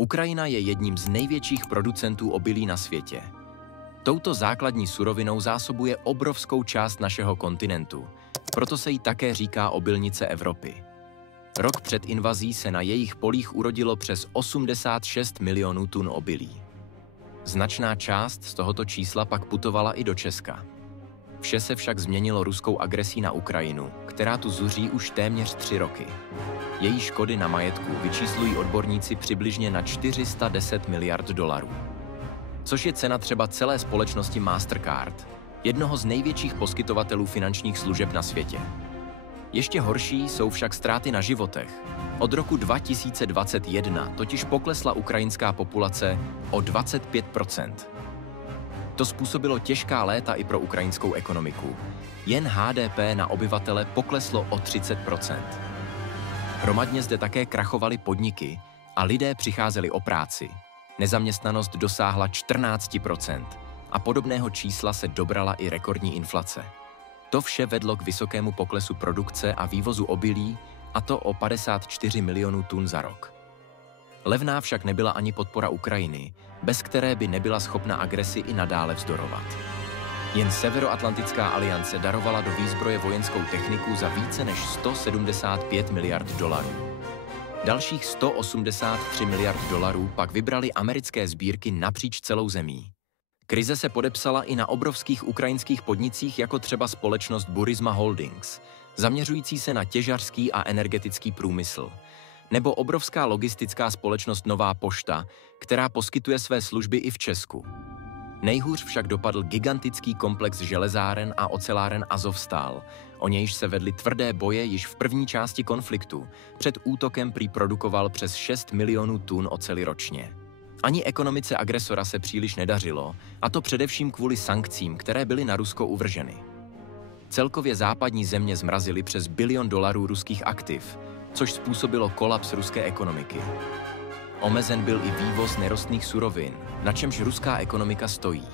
Ukrajina je jedním z největších producentů obilí na světě. Touto základní surovinou zásobuje obrovskou část našeho kontinentu, proto se jí také říká obilnice Evropy. Rok před invazí se na jejich polích urodilo přes 86 milionů tun obilí. Značná část z tohoto čísla pak putovala i do Česka. Vše se však změnilo ruskou agresí na Ukrajinu, která tu zuří už téměř 3 roky. Její škody na majetku vyčíslují odborníci přibližně na 410 miliard dolarů. Což je cena třeba celé společnosti Mastercard, jednoho z největších poskytovatelů finančních služeb na světě. Ještě horší jsou však ztráty na životech. Od roku 2021 totiž poklesla ukrajinská populace o 25%. To způsobilo těžká léta i pro ukrajinskou ekonomiku. Jen HDP na obyvatele pokleslo o 30%. Hromadně zde také krachovaly podniky a lidé přicházeli o práci. Nezaměstnanost dosáhla 14% a podobného čísla se dobrala i rekordní inflace. To vše vedlo k vysokému poklesu produkce a vývozu obilí, a to o 54 milionů tun za rok. Levná však nebyla ani podpora Ukrajiny, bez které by nebyla schopna agresi i nadále vzdorovat. Jen Severoatlantická aliance darovala do výzbroje vojenskou techniku za více než 175 miliard dolarů. Dalších 183 miliard dolarů pak vybrali americké sbírky napříč celou zemí. Krize se podepsala i na obrovských ukrajinských podnicích, jako třeba společnost Burisma Holdings, zaměřující se na těžařský a energetický průmysl, nebo obrovská logistická společnost Nová pošta, která poskytuje své služby i v Česku. Nejhůř však dopadl gigantický komplex železáren a oceláren Azovstal, o nějž se vedly tvrdé boje již v první části konfliktu. Před útokem prý produkoval přes 6 milionů tun oceli ročně. Ani ekonomice agresora se příliš nedařilo, a to především kvůli sankcím, které byly na Rusko uvrženy. Celkově západní země zmrazily přes $1 bilion ruských aktiv, což způsobilo kolaps ruské ekonomiky. Omezen byl i vývoz nerostných surovin, na čemž ruská ekonomika stojí.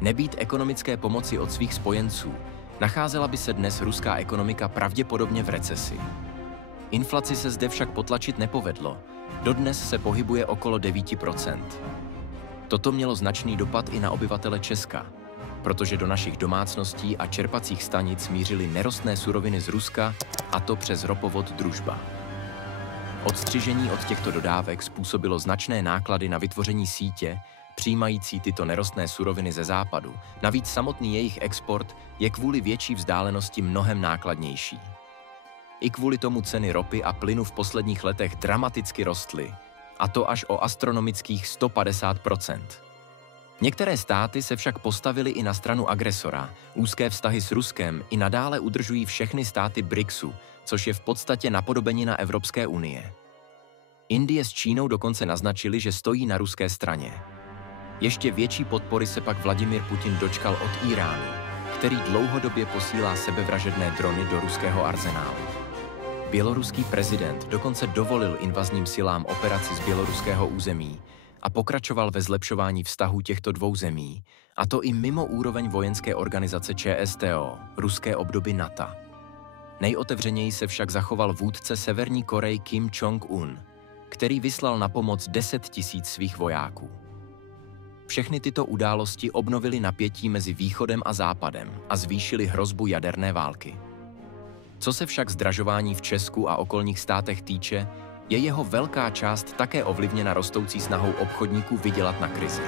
Nebýt ekonomické pomoci od svých spojenců, nacházela by se dnes ruská ekonomika pravděpodobně v recesi. Inflaci se zde však potlačit nepovedlo, dodnes se pohybuje okolo 9%. Toto mělo značný dopad i na obyvatele Česka, protože do našich domácností a čerpacích stanic mířily nerostné suroviny z Ruska, a to přes ropovod Družba. Odstřižení od těchto dodávek způsobilo značné náklady na vytvoření sítě, přijímající tyto nerostné suroviny ze západu. Navíc samotný jejich export je kvůli větší vzdálenosti mnohem nákladnější. I kvůli tomu ceny ropy a plynu v posledních letech dramaticky rostly, a to až o astronomických 150%. Některé státy se však postavily i na stranu agresora. Úzké vztahy s Ruskem i nadále udržují všechny státy BRICSu, což je v podstatě napodobenina Evropské unie. Indie s Čínou dokonce naznačili, že stojí na ruské straně. Ještě větší podpory se pak Vladimír Putin dočkal od Íránu, který dlouhodobě posílá sebevražedné drony do ruského arzenálu. Běloruský prezident dokonce dovolil invazním silám operaci z běloruského území a pokračoval ve zlepšování vztahů těchto dvou zemí, a to i mimo úroveň vojenské organizace ČSTO, ruské obdoby NATO. Nejotevřeněji se však zachoval vůdce Severní Koreje Kim Jong-un, který vyslal na pomoc 10 000 svých vojáků. Všechny tyto události obnovily napětí mezi Východem a Západem a zvýšily hrozbu jaderné války. Co se však zdražování v Česku a okolních státech týče, je jeho velká část také ovlivněna rostoucí snahou obchodníků vydělat na krizi.